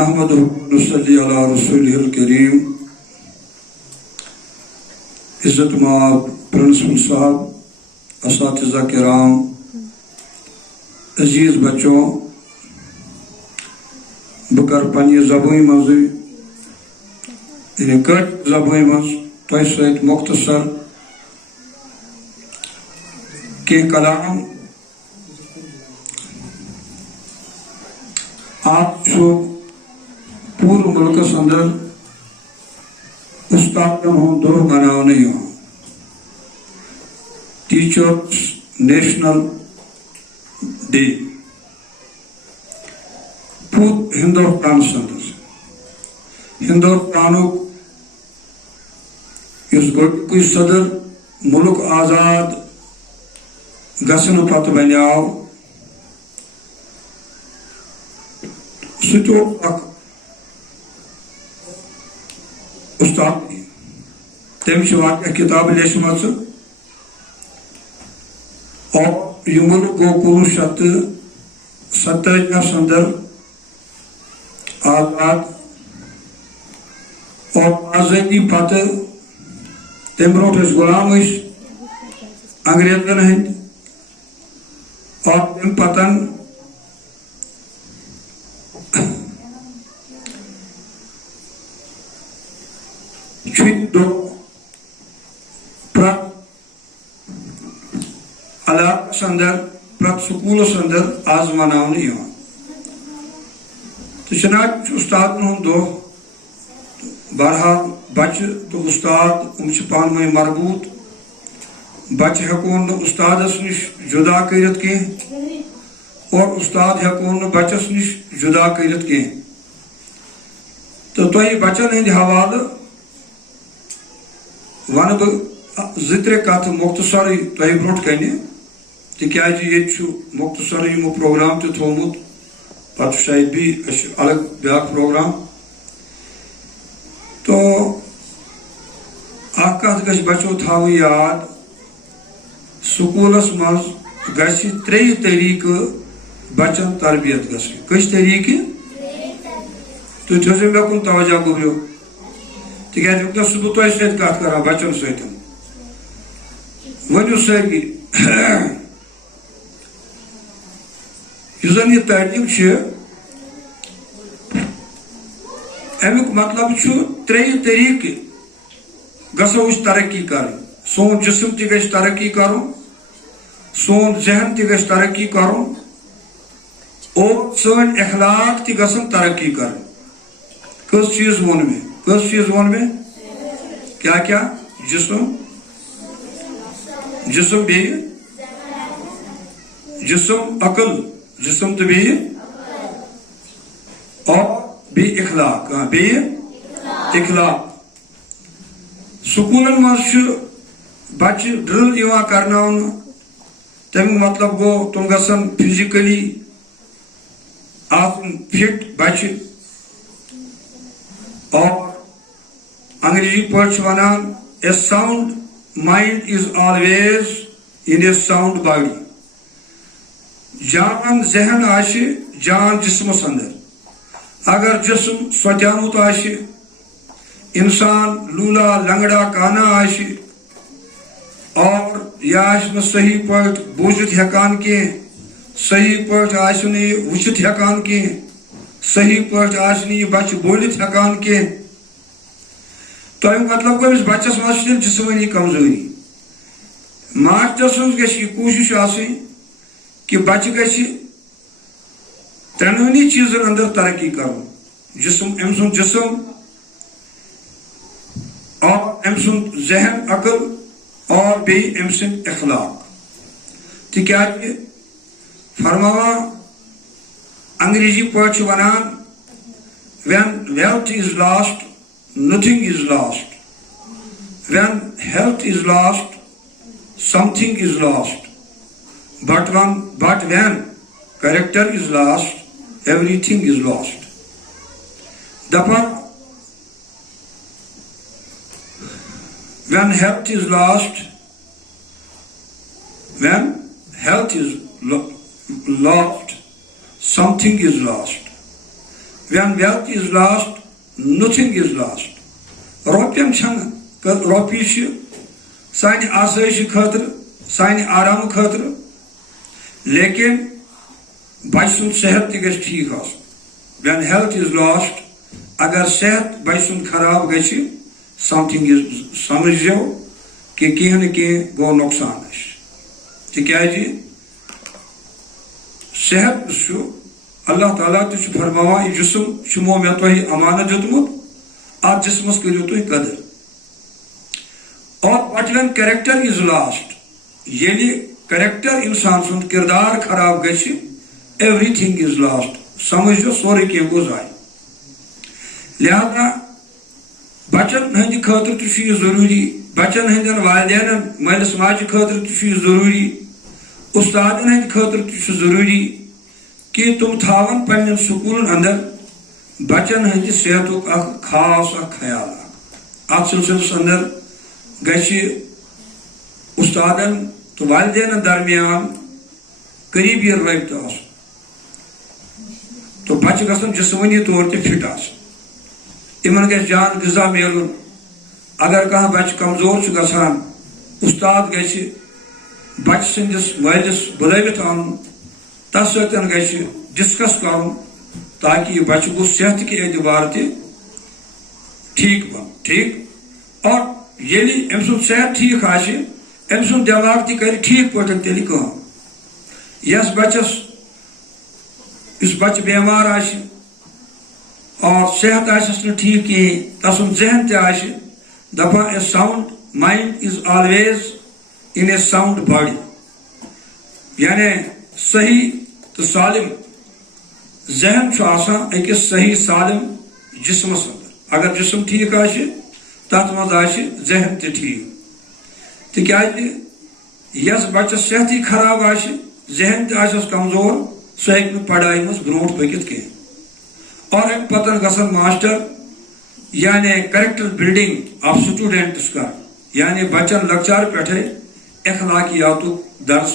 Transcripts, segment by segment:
نحمده ونصلي على رسوله الكريم. عزت مآب پرنسپل صاحب، اساتذہ کرام، عزیز بچوں، بکر پنی زبانی مزی یعنی کٹ زبانی مز تو سیت مختصر کے کلام آپ چھو پور ملک اندر استادن ہوں دور منانے ہوں ٹیچرز نیشنل ڈے پور ہندوستان ہندوستانک اس گوڑی صدر ملک آزاد گسن پت بنیاو سچو اک استاد تم واقع کتاب لیچم اور یہ ملک گو 1947 اندر آزاد اور آزادی پتہ تم برو غلام انگریزن ہند اور تم پتن دو علاقہ اندر پرت سکولس اندر آز منانے تو چنانچہ استاد دہ بہرحال بچہ تو استاد پان ؤنۍ مربوط بچہ ہیکون نہ استادس نش جدا کرت کی اور استاد ہیکون نہ بچس نش جدا کرت کی تو تہ بچن ہند حوالہ ون بہ زٕ کت مختصر تہ برونٹ کنہ تکیازِ یہ مختصر یمو پروگرام تہ تھومت پتہ شاید بھی الگ بیاکھ پروگرام تو اکھ کتھ گژھِ بچو تھاوٕنۍ یاد سکولس مز گژھِ 3 طریقہٕ بچن تربیت گژھٕنۍ کٔژ طریقہٕ تُہۍ تھٲیزیو مےٚ کُن توجہ گوٚبرِو تکیازِ وٕنکٮ۪س چھُس بہٕ تۄہہِ سۭتۍ کتھ کران بچن سۭتۍ ؤنِو سٲری یُس زن یہ تعلیم چھِ امیُک مطلب چھُ 3 طریقہٕ گژھو أسۍ ترقی کرٕنۍ سون جسم تہِ گژھِ ترقی کرُن سون ذہن تہِ گژھِ ترقی کرُن اور سٲنۍ اخلاق تہِ گژھن ترقی کرٕنۍ کٔژ چیٖز ووٚن مےٚ کٔژ چیٖز ووٚن مےٚ کیٛاہ کیٛاہ جسم بیٚیہِ جسم عقل جسم تو بیٚیہِ اور بیٚیہِ اخلاق بیٚیہِ اخلاق سکولن مز چھُ بچہ ڈرل یوان کرناونہٕ تمیُک مطلب گوٚو تم گژھن فزیکلی آسُن فٹ بچہ اور انگریزی پٲٹھۍ چھِ ونان a sound mind is always in a sound body جان ذہن آسہِ جان جسمس اندر اگر جسم سوتیامُت آسہِ انسان لولا لنگڑا کانا آسہِ اور یہ آسہِ نہٕ صحیح پٲٹھۍ بوٗزِتھ ہٮ۪کان کینٛہہ صحیح پٲٹھۍ آسہِ نہٕ یہِ وٕچھِتھ ہٮ۪کان کینٛہہ صحیح پٲٹھۍ آسہِ نہٕ یہِ بچہِ بوٗلِتھ ہٮ۪کان کینٛہہ تمیُک مطلب گوٚو أمِس بچس منٛز چھِ تیٚلہِ جسمٲنی کمزوری ماسٹر سٕنٛز گژھِ یہِ کوٗشش آسٕنۍ کہ بچہ گژھِ ترٛٮ۪نوٕنی چیٖزن اندر ترقی کرُن جسم أمۍ سُنٛد جسم اور أمۍ سُنٛد ذہن عقل اور بیٚیہِ أمۍ سٕنٛدۍ اخلاق تِکیازِ فرماوان انگریزی پٲٹھۍ چھِ ونان when wealth is lost nothing is lost when health is lost something is lost but when character is lost everything is lost دپان when health is lost lost something is lost when wealth is lost, nothing is lost. Ropiyan chhan ropi chh sani asaish khatir sani aram khatir lekin bach sund sehat te gech theek asun. When health is lost, agar sehat bach sund kharab gech, something is samajho ki keh na keh go noksan ash. Tikyaji sehat shu Allah Ta'ala to فرماوا یہ جسم شمو میں تو امانت دیتمت آپ جسمس کریو تو قدر. اور but when character is lost, یعنی کریکٹر انسان سند کردار خراب گژھِ ایوری تھنگ از لاسٹ. سمجھو سورے کینٛہہ گوٚو ضایع. لہذا بچن ہند خاطر تہ یہ ضروری, بچن ہندین والدینن مالس ماجہ خاطر تہ یہ ضروری, استادن ہند خاطر تہ ضروری کہ تم تھاون پنن سکولن اندر بچن ہند صحتک اخ خاص خیال. ات سلسلس اندر گژھِ استادن تو والدین درمیان قریبی رابطہ آسن, تو بچہ گژھن جسمانی طور تہ فٹ آسن, تمن گژھِ جان غذا میلن. اگر کانٛہہ بچہ کمزور چھُ گژھان, استاد گژھِ بچہ سندس والدس بلٲوِتھ انُن, تس سۭتۍ گژھِ ڈسکس کرُن تاکہ یہ بچہ گوٚو صحت کے اعتبار تہ ٹھیک بن. ٹھیک, اور ییٚلہِ أمۍ سُنٛد صحت ٹھیک آسہِ, أمۍ سُنٛد دٮ۪ماغ تہِ کرِ ٹھیک پٲٹھۍ تیٚلہِ کٲم. یس بچس یُس بچہ بیمار آسہِ اور صحت آسٮ۪س نہٕ ٹھیک کِہیٖنۍ, تسُنٛد ذہن تہِ آسہِ دپان اے sound mind is always in a sound body, یعنی صحیح تو سالم ذہن چھُ آسان أکِس صحیح سالم جسمس اندر. اگر جسم ٹھیک آسہِ تتھ منٛز آسہِ ذہن تہِ ٹھیک. تِکیٛازِ یس بچس صحتی خراب آسہِ, ذہن تہِ آسٮ۪س کمزور, سُہ ہیٚکہِ نہٕ پڑھائی منٛز برونٛٹھ پٔکِتھ کینٛہہ. اور امہِ پتہٕ گژھن ماسٹر یعنی کریکٹر بلڈنگ آف سٹوڈنٹس کر, یعنی بچن لکچار پٮ۪ٹھے اخلاقیاتُک درس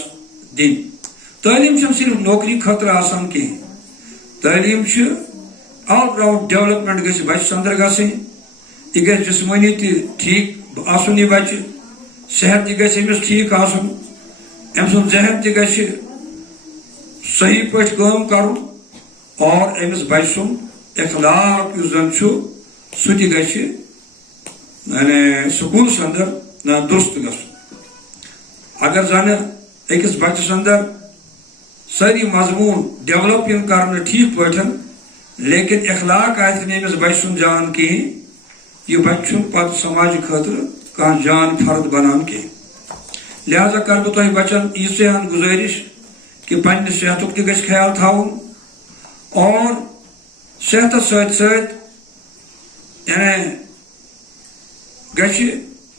دِنۍ. تعلیٖم چھنہٕ صرف نوکری خٲطرٕ آسان کینٛہہ, تعلیٖم چھِ آل راؤنڈ ڈیولپمنٹ گژھِ بچس اندر گژھٕنۍ. یہ گژھِ جسمٲنی تہِ ٹھیک آسُن یہ بچہ, صحت تہِ گژھِ أمِس ٹھیک آسُن, أمۍ سُنٛد ذہن تہِ گژھِ صحیح پٲٹھۍ کٲم کرُن, اور أمِس بچہ سُنٛد اخلاق یُس زن چھُ سُہ تہِ گژھِ یعنی سکوٗلس اندر درست گژھُن. اگر زنہٕ أکِس بچس اندر سٲری مضموٗن ڈیولپ یِن کرنہٕ ٹھیک پٲٹھۍ, لیکن اخلاق آسہِ نہٕ أمِس بچہ سُنٛد جان کِہیٖنۍ, یہ بچہ چھُنہٕ پتہٕ سماج خٲطرٕ کانٛہہ جان فرد بنان کینٛہہ. لہذا کر بہٕ تۄہہِ بچن ییٖژے ہن گُزٲرِش کہ پننہِ صحتُک تہِ گژھِ خیال تھاوُن, اور صحتس سۭتۍ سۭتۍ یعنی گژھِ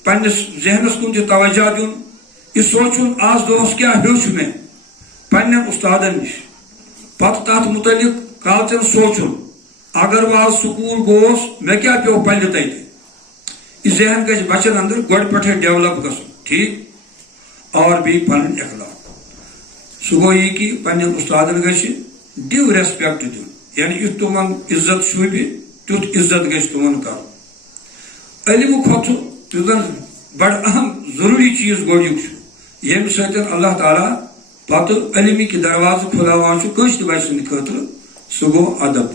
پننس ذہنس کُن تہِ توجہ دیُن. یہ سونچُن آز دۄہس کیٛاہ ہیوٚچھ مےٚ پننٮ۪ن اُستادن نِش, پتہٕ تتھ متعلق کالچن سونچُن اگر بہٕ آز سکوٗل گوٚوُس مےٚ کیٛاہ پیوٚو پلہِ تتہِ. یہ ذہن گژھِ بچن اندر گۄڈٕ پٮ۪ٹھے ڈیولپ گژھُن. ٹھیک, اور بیٚیہِ پنٕنۍ اخلاق. سُہ گوٚو یہِ کہ پننٮ۪ن اُستادن گژھِ ڈیو ریسپیکٹ دیُن, یعنی یُتھ تِمن عزت شوٗبہِ تیُتھ عزت گژھِ تِمن کرُن. علمہٕ کھۄتہٕ یُس زن بڑٕ اہم ضروٗری چیٖز گۄڈنیُک چھُ, ییٚمہِ سۭتۍ اللہ تعالیٰ پتہٕ علمٕکۍ دروازٕ کھُلاوان چھُ کٲنٛسہِ تہِ بچہِ سٕنٛدِ خٲطرٕ, سُہ گوٚو ادب.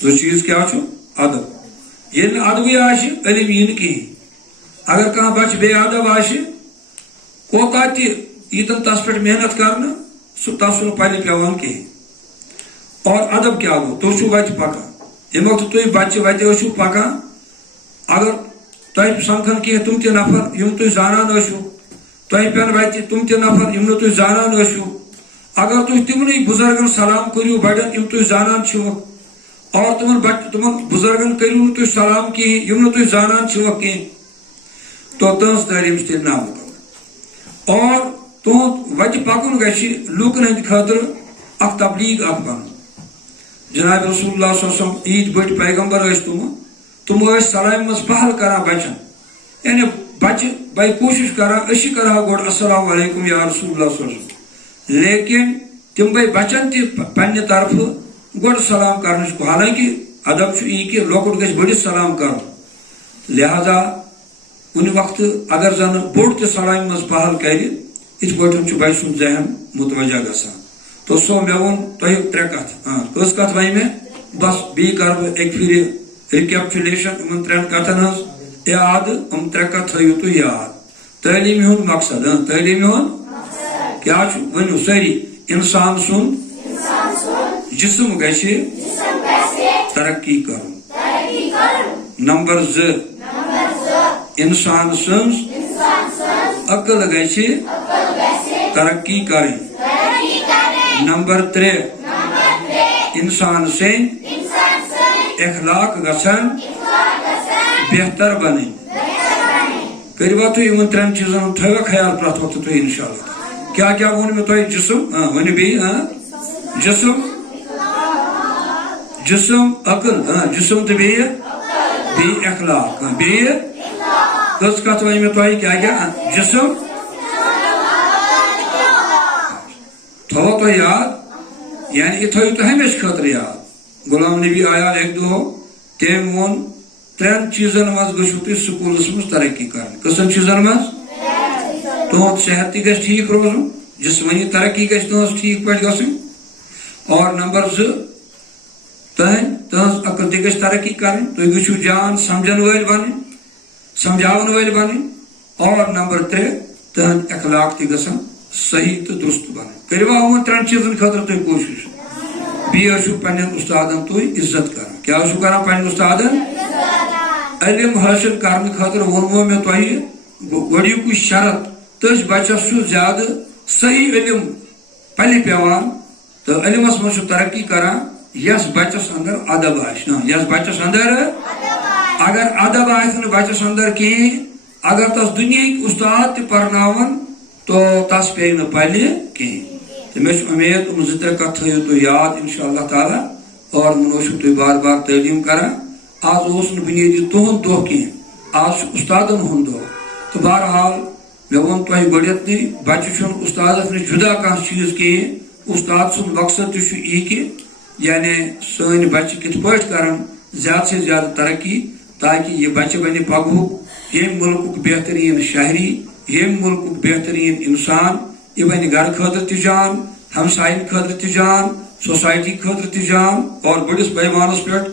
سُہ چیٖز کیٛاہ چھُ؟ ادب. ییٚلہِ نہٕ ادبٕے آسہِ علم یی نہٕ کِہیٖنۍ. اگر کانٛہہ بچہِ بے ادب آسہِ, کوتاہ تہِ ییٖتن تس پٮ۪ٹھ محنت کرنہٕ, سُہ تس چھُنہٕ پلہِ پیوان کِہیٖنۍ. اور ادب کیٛاہ گوٚو؟ تُہۍ چھِو وتہِ پکان, ییٚمہِ وقتہٕ تُہۍ بچہِ وتہِ ٲسِو پکان, اگر تۄہہِ سمکھن کینٛہہ تِم تہِ نفر یِم تُہۍ زانان ٲسِو, تۄہہِ پٮ۪ن وتہِ تِم تہِ نفر یِم نہٕ تُہۍ زانان ٲسِو, اگر تُہۍ تِمنٕے بُزرگن سلام کٔرِو بڑٮ۪ن یِم تُہۍ زانان چھِوٕ, اور تِمن بُزرگن کٔرِو نہٕ تُہۍ سلام کِہیٖنۍ یِم نہٕ تُہۍ زانان چھِوٕ کینٛہہ, تو تٕہنٛز تعلیٖم چھِ تیٚلہِ نامُکمل. اور تُہُنٛد وتہِ پکُن گژھِ لوٗکن ہٕنٛدِ خٲطرٕ اکھ تبلیغ اکھ بنُن. جناب رسول اللہ صلی اللہ علیہ وسلم ییٖتۍ بٔڑۍ پیغمبر ٲسۍ تِم ٲسۍ سلامہِ منٛز پہل کران بچن, یعنی بچہِ بھائی کوٗشش کران أسۍ کرہو گۄڈٕ السلام علیکم یا رسول اللہ صلی اللہ علیہ وسلم, لیکن تِم گٔے بچن تہِ پننہِ طرفہٕ گۄڈٕ سلام کرنٕچ حالانکہِ ادب چھُ یی کہِ لۄکُٹ گژھِ بٔڑِس سلام کرُن لہذا کُنہِ وقتہٕ اگر زن بوٚڑ تہِ سلامہِ منٛز پہل کرِ یِتھ پٲٹھۍ چھُ بچہِ سُنٛد ذہن متوجہ گژھان تو سو مےٚ ووٚن تۄہہِ 3 کتھ کٔژ کتھ وۄنۍ مےٚ بس بیٚیہِ کرٕ بہٕ اکہِ پھِرِ رِکیپچُلیشن یِمن 3 کتھن ہٕنٛز یاد 3 کتھ تھٲیِو تُہۍ یاد تعلیٖمہِ ہُنٛد مقصد تعلیٖمہِ ہُنٛد کیٛاہ چھُ ؤنِو سٲری اِنسان سُنٛد جسم گژھِ ترقی کرُن نمبر 2 اِنسان سٕنٛز عقل گژھِ ترقی کرٕنۍ نمبر 3 اِنسان سٕنٛدۍ اخلاق گژھن بہتر بنٕنۍ کٔروا تُہۍ یِمن 3 چیٖزن ہُنٛد تھٲیوا خیال پرٛٮ۪تھ وقتہٕ تُہۍ انشاءاللہ کیٛاہ کیٛاہ ووٚن مےٚ تۄہہِ جسم ؤنِو بیٚیہِ جسم عقل جسم تہٕ بیٚیہِ اخلاق بیٚیہِ کٔژ کتھ وۄنۍ مےٚ تۄہہِ کیٛاہ کیٛاہ جسم تھوٚوا تۄہہِ یاد یعنی یہِ تھٲیِو تُہۍ ہمیشہٕ خٲطرٕ یاد غلام نبی آیاو اکہِ دۄہ تٔمۍ ووٚن 3 چیٖزن منٛز گٔژھِو تُہۍ سکوٗلس منٛز ترقی کرٕنۍ کٔژن چیٖزن منٛز تُہُنٛد صحت تہِ گژھِ ٹھیٖک روزُن جسمٲنی ترقی گژھِ تُہنٛز ٹھیٖک پٲٹھۍ گژھٕنۍ اور نمبر 2 تُہنٛز عقل تہِ گژھِ ترقی کرٕنۍ تُہۍ گٔژھِو جان سمجھن وٲلۍ بنٕنۍ سمجھاون وٲلۍ بنٕنۍ اور نمبر 3 تُہنٛدۍ اخلاق تہِ گژھن صحیح تہٕ درست بنٕنۍ کٔروا یِمن 3 چیٖزن خٲطرٕ تُہۍ کوٗشش بیٚیہِ ٲسِو پننٮ۪ن استادن تُہۍ عزت کران کیٛاہ ٲسِو کران پننٮ۪ن استادن علم حٲصِل کرنہٕ خٲطرٕ ووٚنمو مےٚ تۄہہِ گۄڈنیُکُے شرط تٔژ بچس چھُ زیادٕ صحیح علم پلہِ پیوان تہٕ علمس منٛز چھُ ترقی کران یس بچس اندر ادب آسہِ نا یس بچس اندر اگر ادب آسہِ نہٕ بچس اندر کِہیٖنۍ اگر تس دُنیہٕکۍ استاد تہِ پرناون تو تس پیٚیہِ نہٕ پلہِ کِہیٖنۍ تہٕ مےٚ چھُ اُمید یِم 2-3 کتھ تھٲیِو تُہۍ یاد انشاءاللہ تعالیٰ اور یِمن ٲسِو تُہۍ بار بار تعلیٖم کران آز اوس نہٕ بُنیٲدی تُہُنٛد دۄہ کینٛہہ آز چھُ استادن ہُنٛد دۄہ تہٕ بہرحال مےٚ ووٚن تۄہہِ گۄڈنیٚتھٕے بچہِ چھُنہٕ استادس نِش جُدا کانٛہہ چیٖز کِہیٖنۍ استاد سُنٛد مقصد تہِ چھُ یی کہِ یعنی سٲنۍ بچہِ کِتھ پٲٹھۍ کرن زیادٕ سے زیادٕ ترقی تاکہِ یہِ بچہِ بنہِ پگہُک ییٚمہِ مُلکُک بہتریٖن شہری ییٚمہِ مُلکُک بہتریٖن انسان یہِ بنہِ گرٕ خٲطرٕ تہِ جان ہمساین خٲطرٕ تہِ جان سوسایٹی خٲطرٕ تہِ جان اور بٔڑِس پیمانس پٮ۪ٹھ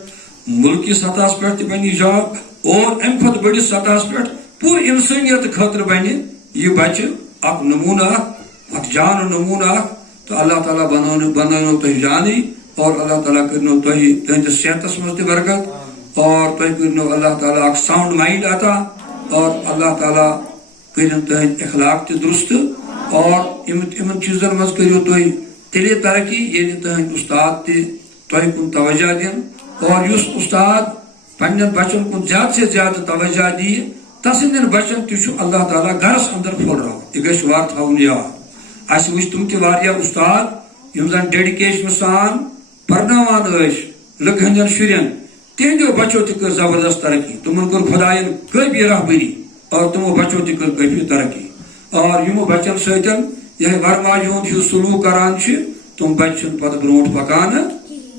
مُلکی سطحس پٮ۪ٹھ تہِ بنہِ یہِ جاب اور امہِ کھۄتہٕ بٔڑِس سطحس پٮ۪ٹھ پوٗرٕ انسٲنیت خٲطرٕ بنہِ یہِ بچہِ اکھ نموٗنہٕ اکھ جان نموٗنہٕ اکھ تہٕ اللہ تعالیٰ بنٲونو تۄہہِ جانٕے اور اللہ تعالیٰ کٔرنو تۄہہِ تُہنٛدِس صحتس منٛز تہِ برکت اور تۄہہِ کٔرنو اللہ تعالیٰ اکھ ساوُنٛڈ مایِنٛڈ عطا اور اللہ تعالیٰ کٔرِن تُہنٛدۍ اخلاق تہِ درست اور یِمن چیٖزن منٛز کٔرِو تُہۍ تیٚلے ترقی ییٚلہِ تُہنٛدۍ استاد تہِ تۄہہِ کُن توجہ دِن اور یُس استاد پننٮ۪ن بچن کُن زیادٕ سے زیادٕ توجہ دِیہِ تسٕنٛدٮ۪ن بچن تہِ چھُ اللہ تعالیٰ گرس اندر پھُلراوُن یہِ گژھِ وارٕ تھاوُن یاد اسہِ وٕچھ تِم تہِ واریاہ استاد یِم زن ڈیڈِکیشنہٕ سان پرناوان ٲسۍ لُکہٕ ہٕنٛدٮ۪ن شُرٮ۪ن تِہنٛدیو بچو تہِ کٔر زبردست ترقی تِمن کوٚر خۄداین قٲبی رہبری اور تِمو بچو تہِ کٔر قٲبی ترقی اور یِمو بچن سۭتۍ یِہے ورماجہِ ہُنٛد ہیوٗ سلوٗک کران چھِ تِم بچہِ چھِنہٕ پتہٕ برونٛٹھ پکان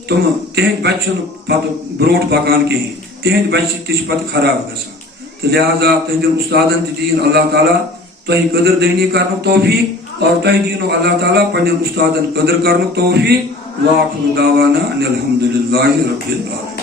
تِہنٛدۍ بچہِ چھِنہٕ پتہٕ برونٛٹھ پکان کِہیٖنۍ تِہنٛدۍ بچہِ تہِ چھِ پتہٕ خراب گژھان تہٕ لہذا تِہنٛدٮ۪ن استادن تہِ دِیِن اللہ تعالیٰ تۄہہِ قدٕردٲنی کرنُک توفیٖق اور تۄہہِ دِینو اللہ تعالیٰ پننٮ۪ن استادن قدٕر کرنُک توفیٖق واخر دعوانا ان الحمدُللہ رب العالمین